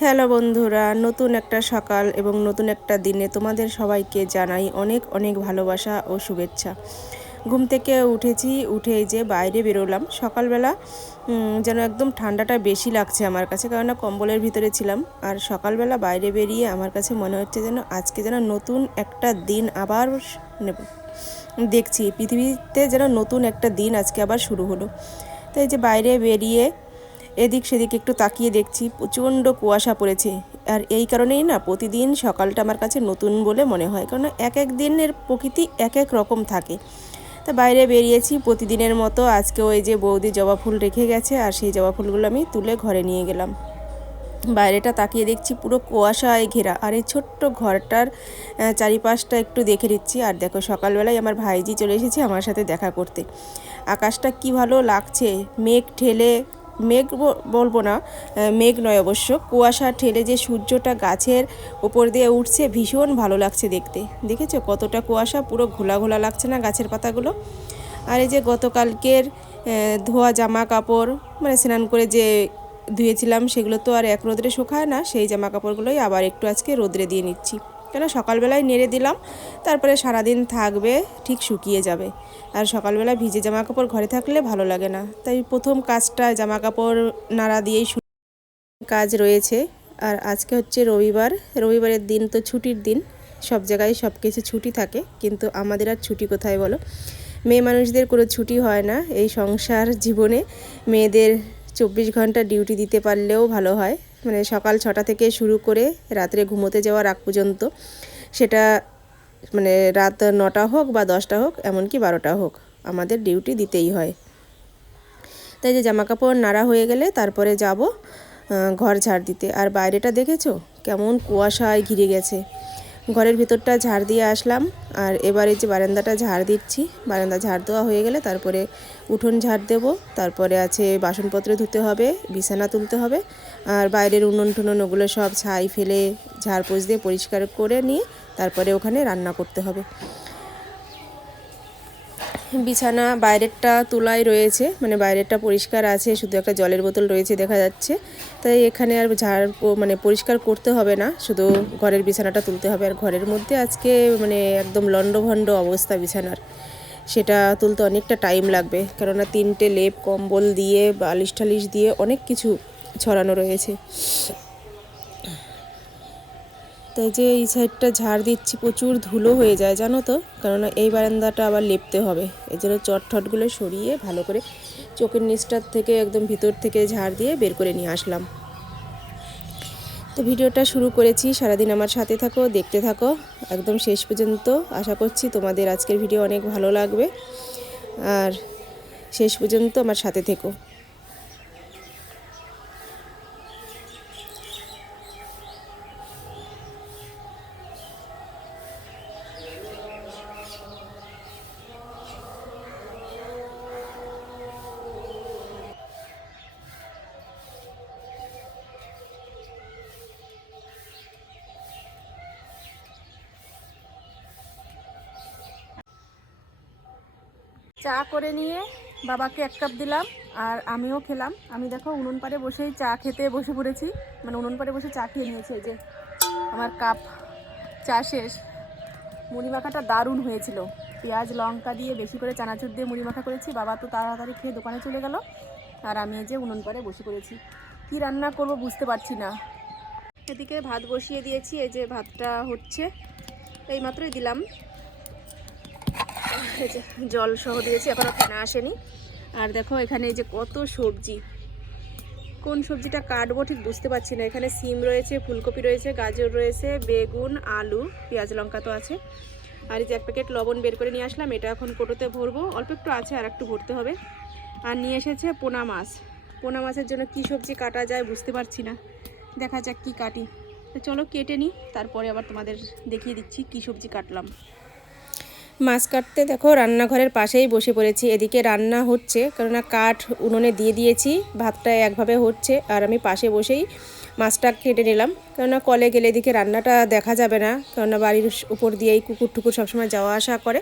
Hello বন্ধুরা, নতুন একটা সকাল এবং নতুন একটা দিনে তোমাদের সবাইকে জানাই অনেক অনেক ভালোবাসা ও শুভেচ্ছা। ঘুম থেকে উঠেছি, উঠে যে বাইরে বেরোলাম। সকালবেলা যেন একদম ঠান্ডাটা বেশি লাগছে আমার কাছে, কেননা কম্বলের ভিতরে ছিলাম। আর সকালবেলা বাইরে বেরিয়ে আমার কাছে মনে হচ্ছে যেন আজকে যেন নতুন একটা দিন আবার নেব। দেখছি, পৃথিবীতে যেন নতুন একটা দিন আজকে আবার শুরু হলো। তাই যে বাইরে বেরিয়ে এদিক সেদিক একটু তাকিয়ে দেখছি প্রচণ্ড কুয়াশা পড়েছে। আর এই কারণেই না প্রতিদিন সকালটা আমার কাছে নতুন বলে মনে হয়, কারণ এক এক দিনের প্রকৃতি এক এক রকম থাকে। তা বাইরে বেরিয়েছি, প্রতিদিনের মতো আজকে ওই যে বৌদি জবা ফুল রেখে গেছে আর সেই জবা ফুলগুলো আমি তুলে ঘরে নিয়ে গেলাম। বাইরেটা তাকিয়ে দেখছি পুরো কুয়াশায় ঘেরা আর এই ছোট্ট ঘরটার চারিপাশটা একটু দেখে নিচ্ছি। আর দেখো সকালবেলায় আমার ভাইজি চলে এসেছে আমার সাথে দেখা করতে। আকাশটা কি ভালো লাগছে, মেঘ ঠেলে মেঘ বলব না মেঘ নয় অবশ্য। কুয়াশা ঠেলে যে সূর্যটা গাছের ওপর দিয়ে উঠছে, ভীষণ ভালো লাগছে দেখতে। দেখেছ কতটা কুয়াশা? পুরো ঘোলা ঘোলা লাগছে না গাছের পাতাগুলো? আর এই যে গতকালকের ধোয়া জামা কাপড় মানে স্নান করে যে ধুয়েছিলাম, সেগুলো তো আর এক রোদ্রে শুকায় না, সেই জামা কাপড়গুলোই আবার একটু আজকে রোদরে দিয়ে নিচ্ছি। কেন? সকালবেলায় নেড়ে দিলাম, তারপরে সারাদিন থাকবে, ঠিক শুকিয়ে যাবে। আর সকালবেলা ভিজে জামা কাপড় ঘরে থাকলে ভালো লাগে না। তাই প্রথম কাজটা জামা কাপড় নাড়া দিয়েই কাজ রয়েছে। আর আজকে হচ্ছে রবিবার। রবিবারের দিন তো ছুটির দিন। সব জায়গায় সব কিছু ছুটি থাকে। কিন্তু আমাদের আর ছুটি কোথায় বলো? মেয়ে মানুষদের কোনো ছুটি হয় না। এই সংসার জীবনে মেয়েদের চব্বিশ ঘণ্টা ডিউটি দিতে পারলেও ভালো হয়। মানে সকাল ছটা থেকে শুরু করে রাত্রে ঘুমোতে যাওয়ার আগ পর্যন্ত সেটা মানে রাত নটা হোক বা দশটা হোক, এমনকি বারোটা হোক, আমাদের ডিউটি দিতেই হয়। তাই যে জামা কাপড় নাড়া হয়ে গেলে তারপরে যাব ঘর ঝাড় দিতে। আর বাইরেটা দেখেছ? কেমন কুয়াশায় ঘিরে গেছে। ঘরের ভিতরটা ঝাড় দিয়ে আসলাম, আর এবারে যে বারান্দাটা ঝাড় দিচ্ছি, বারান্দা ঝাড় দেওয়া হয়ে গেলে তারপরে উঠোন ঝাড় দেবো, তারপরে আছে বাসনপত্র ধুতে হবে, বিছানা তুলতে হবে আর বাইরের উনুন টুনুন ওগুলো সব ছাই ফেলে ঝাড় পোছ দিয়ে পরিষ্কার করে নিয়ে তারপরে ওখানে রান্না করতে হবে। বিছানা বাইরেরটা তোলাই রয়েছে মানে বাইরেরটা পরিষ্কার আছে, শুধু একটা জলের বোতল রয়েছে দেখা যাচ্ছে। তাই এখানে আর ঝাড় মানে পরিষ্কার করতে হবে না, শুধু ঘরের বিছানাটা তুলতে হবে। আর ঘরের মধ্যে আজকে মানে একদম লণ্ডভণ্ড অবস্থা বিছানার। সেটা তুলতে অনেকটা টাইম লাগবে, কেননা তিনটে লেপ, কম্বল দিয়ে বালিশ টালিশ দিয়ে অনেক কিছু ছড়ানো রয়েছে। তাই যে এই সাইডটা ঝাড় দিচ্ছি, প্রচুর ধুলো হয়ে যায়, জানো তো? কেননা এই বারান্দাটা আবার লেপতে হবে। এই জন্য চট ঠটগুলো সরিয়ে ভালো করে চোখের নিচটার থেকে একদম ভিতর থেকে ঝাড় দিয়ে বের করে নিয়ে আসলাম। তো ভিডিওটা শুরু করেছি। সারাদিন আমার সাথে থাকো, দেখতে থাকো। একদম শেষ পর্যন্ত আশা করছি তোমাদের আজকের ভিডিও অনেক ভালো লাগবে। আর শেষ পর্যন্ত আমার সাথে থেকো। চা করে নিয়ে বাবাকে এক কাপ দিলাম আর আমিও খেলাম। আমি দেখো উনুন পাড়ে বসেই চা খেতে বসে পড়েছি। মানে উনুন পাড়ে বসে চা খেয়ে নিয়েছি যে আমার কাপ। চা শেষ। মুড়ি মাখাটা দারুণ হয়েছিল। পেঁয়াজ, লঙ্কা দিয়ে বেশি করে চানাচুর দিয়ে মুড়ি মাখা করেছি। বাবা তো তাড়াতাড়ি খেয়ে দোকানে চলে গেল। আর আমি এই যে উনুন পাড়ে বসে পড়েছি। কী রান্না করব বুঝতে পারছি না। এদিকে ভাত বসিয়ে দিয়েছি। এই যে ভাতটা হচ্ছে। এই মাত্রই দিলাম। জল সহ দিয়েছি, এখনও ফেনা আসেনি। আর দেখো এখানে এই যে কত সবজি। কোন সবজিটা কাটবো ঠিক বুঝতে পারছি না। এখানে সিম রয়েছে, ফুলকপি রয়েছে, গাজর রয়েছে, বেগুন, আলু, পেঁয়াজ, লঙ্কা তো আছে। আর এই যে এক প্যাকেট লবণ বের করে নিয়ে আসলাম, এটা এখন কোটোতে ভরবো। অল্প একটু আছে, আর একটু ভরতে হবে। আর নিয়ে এসেছে পোনা মাছ। পোনা মাছের জন্য কি সবজি কাটা যায় বুঝতে পারছি না। দেখা যাক কি কাটি। তো চলো কেটে নিই, তারপরে আবার তোমাদের দেখিয়ে দিচ্ছি কি সবজি কাটলাম। মাছ কাটতে দেখো রান্নাঘরের পাশেই বসে পড়েছি। এদিকে রান্না হচ্ছে কেননা কাঠ উনুনে দিয়ে দিয়েছি ভাতটা একভাবে হচ্ছে আর আমি পাশে বসেই মাছটা কেটে নিলাম। কেননা কলে গেলে এদিকে রান্নাটা দেখা যাবে না কেননা বাড়ির উপর দিয়েই কুকুর টুকুর সবসময় যাওয়া আসা করে।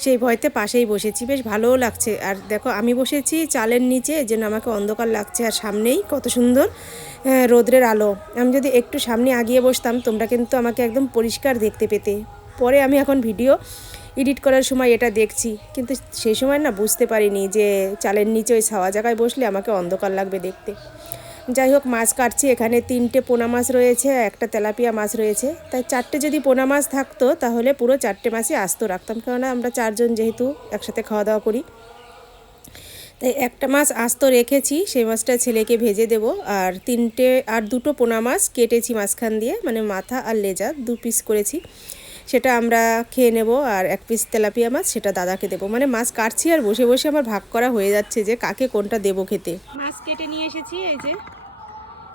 সেই ভয়তে পাশেই বসেছি বেশ ভালোও লাগছে। আর দেখো আমি বসেছি চালের নিচে জন্য আমাকে অন্ধকার লাগছে আর সামনেই কত সুন্দর আহ, রোদ্রের আলো। আমি যদি একটু সামনে আগিয়ে বসতাম তোমরা কিন্তু আমাকে একদম পরিষ্কার দেখতে পেতে। পরে আমি এখন ভিডিও এডিট করার সময় এটা দেখছি। কিন্তু সেই সময় না বুঝতে পারিনি যে চালের নিচে ওই ছাওয়া জায়গায় বসলে আমাকে অন্ধকার লাগবে দেখতে। যাই হোক, মাছ কাটছি। এখানে তিনটে পোনা মাছ রয়েছে, একটা তেলাপিয়া মাছ রয়েছে। তাই চারটে যদি পোনা মাছ থাকতো, তাহলে পুরো চারটে মাছই আস্ত রাখতাম। কেননা আমরা চারজন যেহেতু একসাথে খাওয়া দাওয়া করি। তাই একটা মাছ আস্ত রেখেছি, সেই মাছটা ছেলেকে ভেজে দেব। আর তিনটে, আর দুটো পোনা মাছ কেটেছি মাঝখান দিয়ে। মানে মাথা আর লেজা দু পিস করেছি। সেটা আমরা খেয়ে নেব আর এক পিস তেলাপিয়া মাছ সেটা দাদাকে দেবো। মানে মাছ কাটছি আর বসে বসে আমার ভাগ করা হয়ে যাচ্ছে যে কাকে কোনটা দেবো খেতে। মাছ কেটে নিয়ে এসেছি, এই যে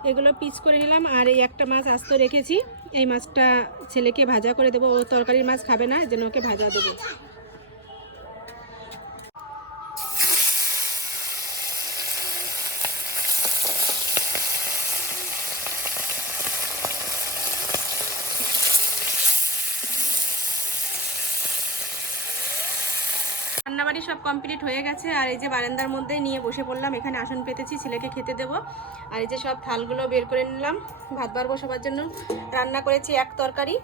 এগুলো পিস করে নিলাম আর এই একটা মাছ আস্ত রেখেছি। এই মাছটা ছেলেকে ভাজা করে দেবো, ও তরকারির মাছ খাবে না যেন ওকে ভাজা দেবো। রান্নাবাড়ি সব কমপ্লিট হয়ে গেছে। আর এই যে বারান্দার মধ্যে নিয়ে বসে পড়লাম। এখানে আসন পেতেছি, ছেলেকে খেতে দেব। আর এই যে সব থালগুলো বের করে নিলাম। ভাত বাড়বো সবার জন্য রান্না করেছি এক তরকারি।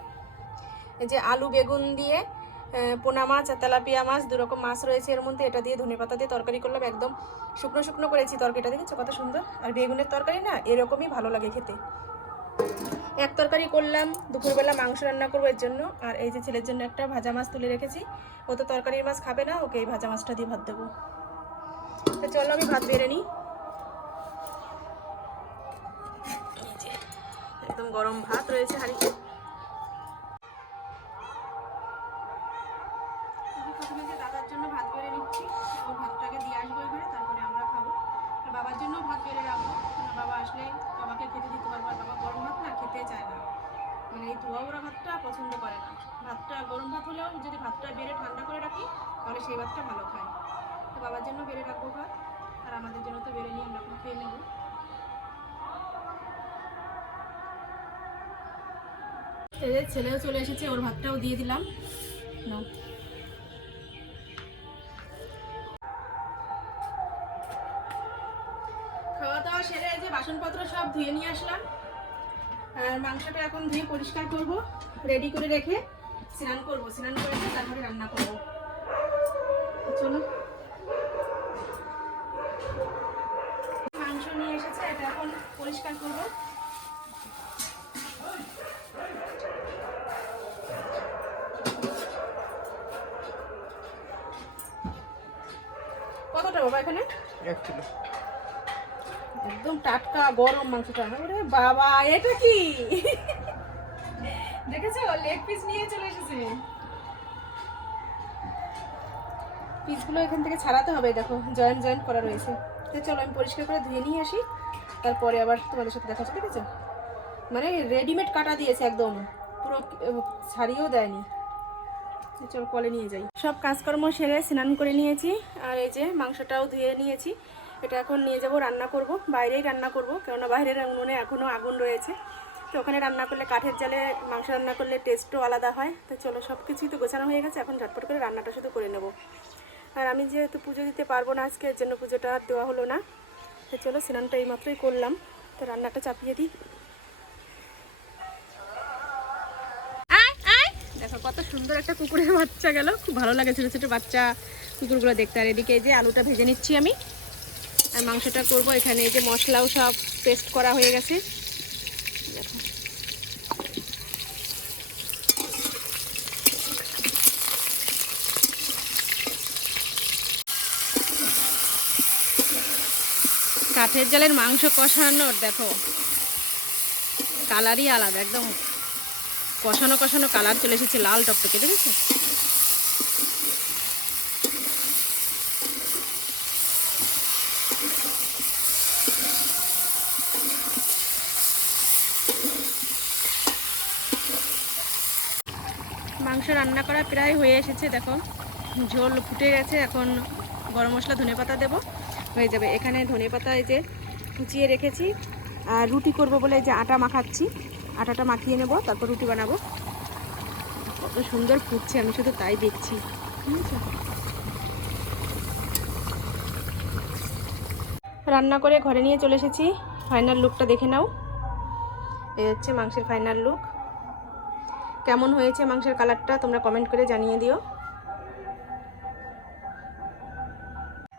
এই যে আলু, বেগুন দিয়ে পোনা মাছ আর তেলাপিয়া মাছ, দু রকম মাছ রয়েছে এর মধ্যে। এটা দিয়ে ধনে পাতা দিয়ে তরকারি করলাম। একদম শুকনো শুকনো করেছি তরকারিটা। দেখেছ কত সুন্দর? আর বেগুনের তরকারি না এরকমই ভালো লাগে খেতে। এক তরকারি করলাম, দুপুরবেলা মাংস রান্না করব এর জন্য। আর এই যে ছেলের জন্য একটা ভাজা মাছ তুলে রেখেছি। ও তো তরকারির মাছ খাবে না, ওকে এই ভাজা মাছটা দিয়ে ভাত দেবো। চলো আমি ভাত বেড়ে নিই। একদম গরম ভাত রয়েছে হাঁড়িতে। ভালো খায় তো বাবার জন্য বেড়ে রাখব ভাত, আর আমাদের জন্য তো বেড়ে নিয়ে আমরা খেয়ে নেব। ছেলেও চলে এসেছে, ওর ভাতটাও দিয়ে দিলাম। খাওয়া দাওয়া সেরে যে বাসনপত্র সব ধুয়ে নিয়ে আসলাম। আর মাংসটা এখন ধুয়ে পরিষ্কার করব রেডি করে রেখে স্নান করব। স্নান করে তারপরে রান্না করব। চলো। মাংস নিয়ে এসেছে এটা এখন পরিষ্কার করব। কতটা বাবা এখানে? এক কিলো। একদম টাটকা গরম মাংসটা। ওরে বাবা এটা কি? দেখেছ? লেগ পিস নিয়ে চলে এসেছে। পিসগুলো এখান থেকে ছাড়াতে হবে দেখো জয়েন্ট জয়েন্ট করা রয়েছে। তো চলো, আমি পরিষ্কার করে ধুয়ে নিয়ে আসি। তারপরে আবার তোমাদের সাথে দেখা হচ্ছে দেখেছ মানে রেডিমেড কাটা দিয়েছে একদম। পুরো ছাড়িয়েও দেয়নি। চলো, কলে নিয়ে যাই। সব কাজকর্ম সেরে স্নান করে নিয়েছি, আর এই যে মাংসটাও ধুয়ে নিয়েছি। এটা এখন নিয়ে যাব, রান্না করব। বাইরেই রান্না করব, কেননা বাইরের উনুনে এখনও আগুন রয়েছে। তো ওখানে রান্না করলে কাঠের জালে মাংস রান্না করলে টেস্টও আলাদা হয়। তো চলো সব কিছুই তো গোছানো হয়ে গেছে, এখন ঝটপট করে রান্নাটা শুধু করে নেব। আর আমি যেহেতু পুজো দিতে পারব না আজকে, এর জন্য পুজোটা আর দেওয়া হলো না। চলো, স্নানটা এইমাত্রই করলাম। তো রান্নাটা চাপিয়ে দিই। দেখো, কত সুন্দর একটা কুকুরের বাচ্চা গেল। খুব ভালো লাগে ছোটো ছোটো বাচ্চা কুকুরগুলো দেখতে। আর এদিকে যে আলুটা ভেজে নিচ্ছি আমি। আর মাংসটা করব এখানে। এই যে মশলাও সব পেস্ট করা হয়ে গেছে। কাঠের জালের মাংস কষানোর দেখো। কালারই আলাদা, একদম কষানো কষানো কালার চলে এসেছে, লাল টপ টকটকে, দেখেছ? মাংস রান্না করা প্রায় হয়ে এসেছে, দেখো। ঝোল ফুটে গেছে, এখন গরম মশলা ধনে পাতা দেবো। হয়ে যাবে। এখানে ধনে পাতা এই যে কুচিয়ে রেখেছি। আর রুটি করব বলে যে আটা মাখাচ্ছি। আটাটা মাখিয়ে নেব, তারপর রুটি বানাবো। কত সুন্দর ফুটছে, আমি শুধু তাই দেখছি। রান্না করে ঘরে নিয়ে চলে এসেছি। ফাইনাল লুকটা দেখে নাও। এই হচ্ছে মাংসের ফাইনাল লুক। কেমন হয়েছে মাংসের কালারটা তোমরা কমেন্ট করে জানিয়ে দিও।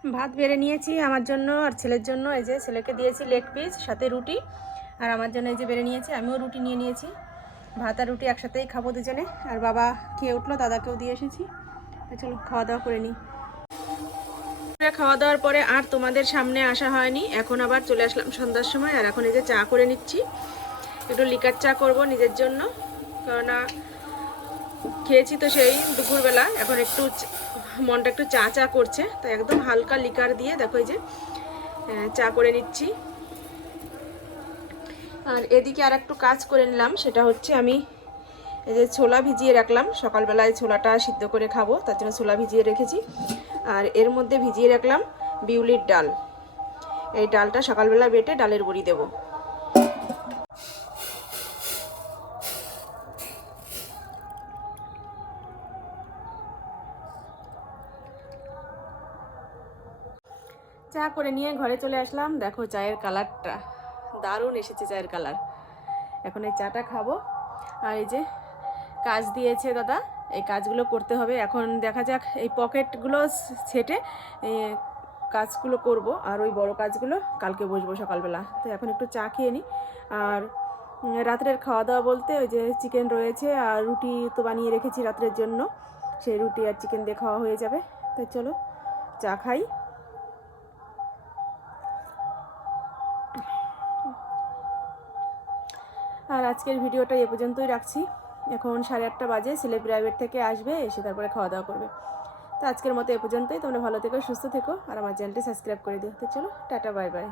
ভাত বেড়ে নিয়েছি আমার জন্য আর ছেলের জন্য। এই যে ছেলেকে দিয়েছি লেগ পিস সাথে রুটি। আর আমার জন্য এই যে বেড়ে নিয়েছি, আমিও রুটি নিয়ে নিয়েছি। ভাত আর রুটি একসাথেই খাব দুজনে। আর বাবা খেয়ে উঠল, দাদাকেও দিয়ে এসেছি। চলো খাওয়া দাওয়া করে নিই। খাওয়া দাওয়ার পরে আর তোমাদের সামনে আসা হয়নি। এখন আবার চলে আসলাম সন্ধ্যার সময়। আর এখন এই যে চা করে নিচ্ছি। একটু লিকার চা করব নিজের জন্য। কেননা খেয়েছি তো সেই দুপুরবেলা। এখন একটু মনটা একটু চা চা করছে, তো একদম হালকা লিকার দিয়ে দেখো এই যে চা করে নিচ্ছি। আর এদিকে আর একটু কাজ করে নিলাম, সেটা হচ্ছে আমি এই যে ছোলা ভিজিয়ে রাখলাম, সকালবেলায় ছোলাটা সিদ্ধ করে খাব, তার জন্য ছোলা ভিজিয়ে রেখেছি। আর এর মধ্যে ভিজিয়ে রাখলাম বিউলির ডাল। এই ডালটা সকালবেলা বেটে ডালের বড়ি দেবো। করে নিয়ে ঘরে চলে আসলাম। দেখো চায়ের কালারটা। দারুণ এসেছে চায়ের কালার। এখন এই চাটা খাব। আর এই যে কাজ দিয়েছে দাদা, এই কাজগুলো করতে হবে। এখন দেখা যাক এই পকেটগুলো ছেটে কাজগুলো করব। আর ওই বড় কাজগুলো কালকে বসবো সকালবেলা। তো এখন একটু চা খেয়ে নিই আর রাত্রের খাওয়া দাওয়া বলতে ওই যে চিকেন রয়েছে আর রুটি তো বানিয়ে রেখেছি রাত্রের জন্য। সেই রুটি আর চিকেন দিয়ে খাওয়া হয়ে যাবে। তো চলো চা খাই। আর আজকের ভিডিওটা এ পর্যন্তই রাখছি। এখন সাড়ে আটটা বাজে ছেলে প্রাইভেট থেকে আসবে, এসে তারপরে খাওয়া দাওয়া করবে। তো আজকের মতো এ পর্যন্তই, তোমরা ভালো থেকো, সুস্থ থেকো, আর আমার চ্যানেলটি সাবস্ক্রাইব করে দিও। তো চলো, টাটা বাই বাই